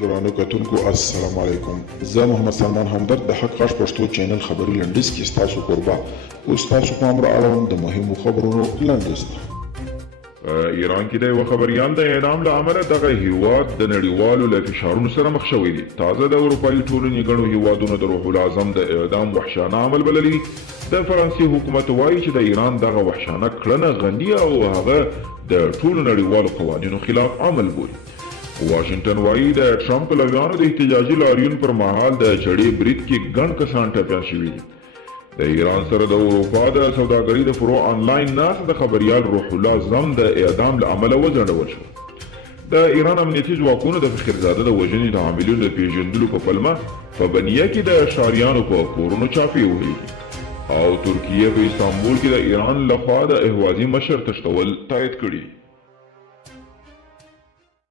درانه کتونکو السلام علیکم. زه محمد سلمان همدرد د حق غږ پښتو چینل خبري لنډیز کې ستاسو کوربه اوس تاسو پام را اړوم د مهمو خبرونو لنډیز ته. ایران کې د یو خبریال د اعدام له امله دغه هیواد د نړیوالو له فشارونو سره مخ شوی دی. تازه د اروپایي ټولنې ګڼو هیوادونو د روح العظم د اعدام وحشانه عمل بللی. د فرانسې حکومت وایي چې د ایران دغه وحشانه کړنه غندي او هغه د ټولو نړیوالو قوانینو خلاف عمل بولي. واشنگټن وایي د ټرمپ پلویانو د احتجاجي لاریون پر مهال د چړې برید کې ګڼ کسان ټپیان شوي دي. د ایران سره د اروپا د سوداګرۍ د فروع آنلاین ناسته د خبریال روح الله زم د اعدام له امله وځنډول شو. د ایران امنیتي ځواکونو د فخرزاده د وژنې د عاملینو د پیژندلو په پلمه په بنیه کې د ښاریانو په کورونو چاپې وهلي دي او ترکیه په استانبول کې د ایران لخوا د اهوازي مشر تښتول تایید کړي.